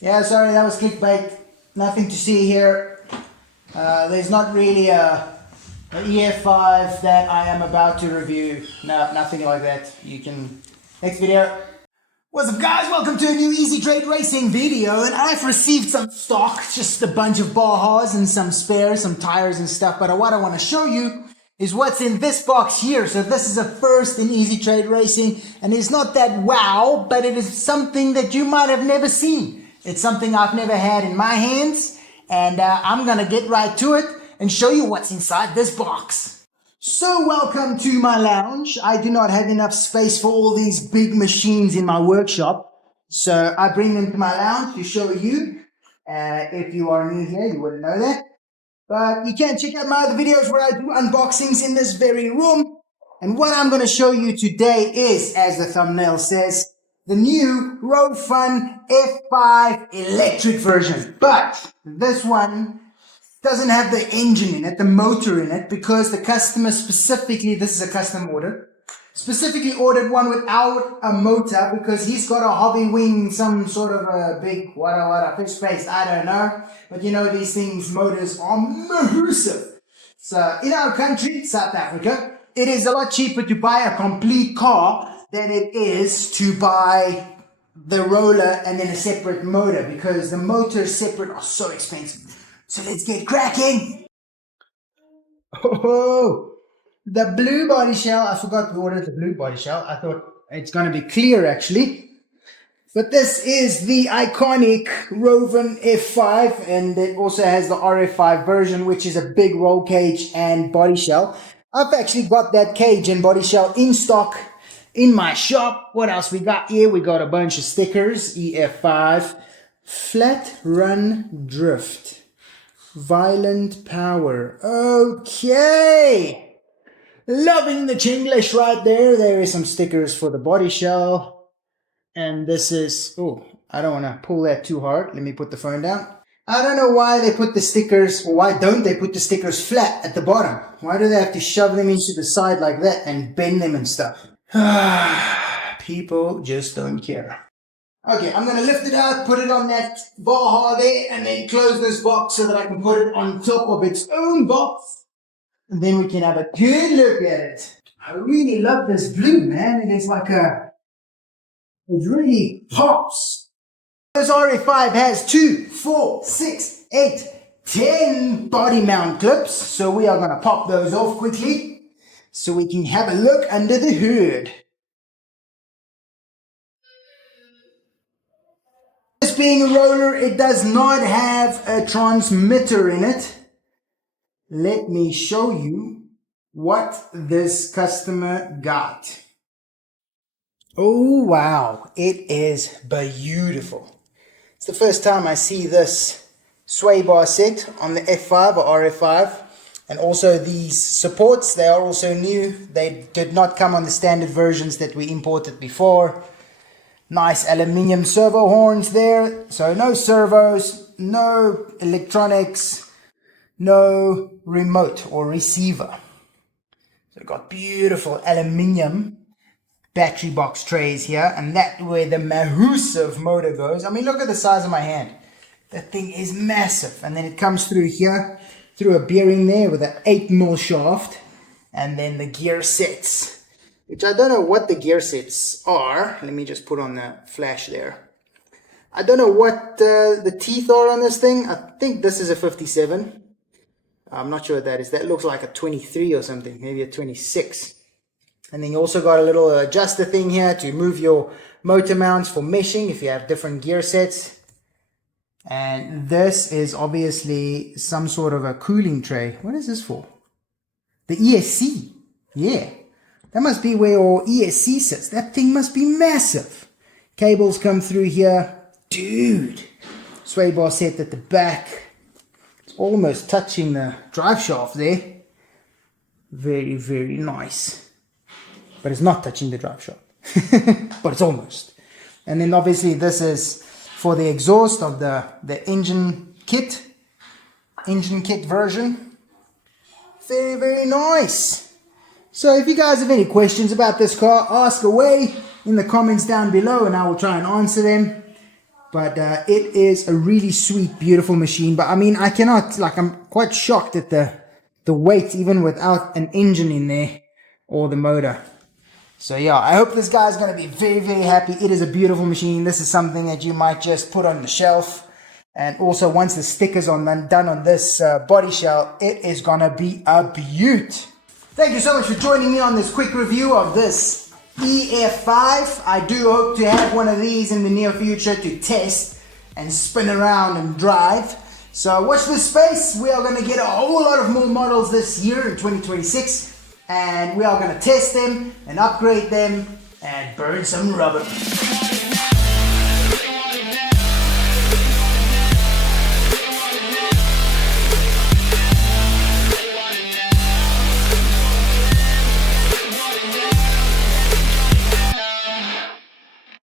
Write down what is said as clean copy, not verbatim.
Yeah, sorry, that was clickbait. Nothing to see here. There's not really a EF5 that I am about to review. No, nothing like that. You can... Next video. What's up guys, welcome to a new Ezeetrade racing video, and I've received some stock, just a bunch of Bahas and some spares, some tires and stuff, but what I want to show you is what's in this box here. So this is a first in Ezeetrade racing, and it's not that wow, but it is something that you might have never seen. It's something I've never had in my hands, and I'm gonna get right to it and show you what's inside this box. So welcome to my lounge. I do not have enough space for all these big machines in my workshop, so I bring them to my lounge to show you. If you are new here, you wouldn't know that. But you can check out my other videos where I do unboxings in this very room. And what I'm going to show you today is, as the thumbnail says, the new Rovan F5 Electric version. But this one doesn't have the engine in it, the motor in it, because the customer specifically, this is a custom order, specifically ordered one without a motor because he's got a hobby wing, some sort of a big wada fish space, I don't know. But you know, these things, motors are massive. So in our country, South Africa, it is a lot cheaper to buy a complete car than it is to buy the roller and then a separate motor, because the motors separate are so expensive. So let's get cracking. Oh, the blue body shell. I forgot to order the blue body shell. I thought it's going to be clear actually. But this is the iconic Rovan F5, and it also has the RF5 version, which is a big roll cage and body shell. I've actually got that cage and body shell in stock in my shop. What else we got here? We got a bunch of stickers. EF5, flat run drift. Violent power. Okay. Loving the Chinglish right there. There is some stickers for the body shell. And this is... Oh, I don't want to pull that too hard. Let me put the phone down. I don't know why they put the stickers... Or why don't they put the stickers flat at the bottom? Why do they have to shove them into the side like that and bend them and stuff? People just don't care. Okay, I'm going to lift it out, put it on that Baja there, and then close this box so that I can put it on top of its own box. And then we can have a good look at it. I really love this blue, man. It is like a... It really pops. This RF5 has 2, 4, 6, 8, 10 body mount clips. So we are going to pop those off quickly so we can have a look under the hood. This being a roller, it does not have a transmitter in it. Let me show you what this customer got. Oh wow, it is beautiful. It's the first time I see this sway bar set on the F5 or RF5. And also these supports, they are also new. They did not come on the standard versions that we imported before. Nice aluminium servo horns there. So no servos, no electronics, no remote or receiver. So got beautiful aluminium battery box trays here. And that's where the massive motor goes. I mean, look at the size of my hand. That thing is massive. And then it comes through here, through a bearing there with an 8mm shaft. And then the gear sets, which I don't know what the gear sets are. Let me just put on the flash there. I don't know what the teeth are on this thing. I think this is a 57. I'm not sure what that is. That looks like a 23 or something, maybe a 26. And then you also got a little adjuster thing here to move your motor mounts for meshing if you have different gear sets. And this is obviously some sort of a cooling tray. What is this for? The ESC. Yeah. That must be where your ESC sits. That thing must be massive. Cables come through here. Dude. Sway bar set at the back. It's almost touching the drive shaft there. Very, very nice. But it's not touching the drive shaft. But it's almost. And then obviously this is for the exhaust of the engine kit. Engine kit version. Very, very nice. So if you guys have any questions about this car, ask away in the comments down below and I will try and answer them. But it is a really sweet, beautiful machine. But I mean, I cannot, like, I'm quite shocked at the weight, even without an engine in there or the motor. So yeah, I hope this guy's going to be very, very happy. It is a beautiful machine. This is something that you might just put on the shelf. And also, once the stickers are done on this body shell, it is going to be a beaut. Thank you so much for joining me on this quick review of this EF5. I do hope to have one of these in the near future to test and spin around and drive. So watch this space. We are going to get a whole lot of more models this year in 2026, and we are going to test them and upgrade them and burn some rubber.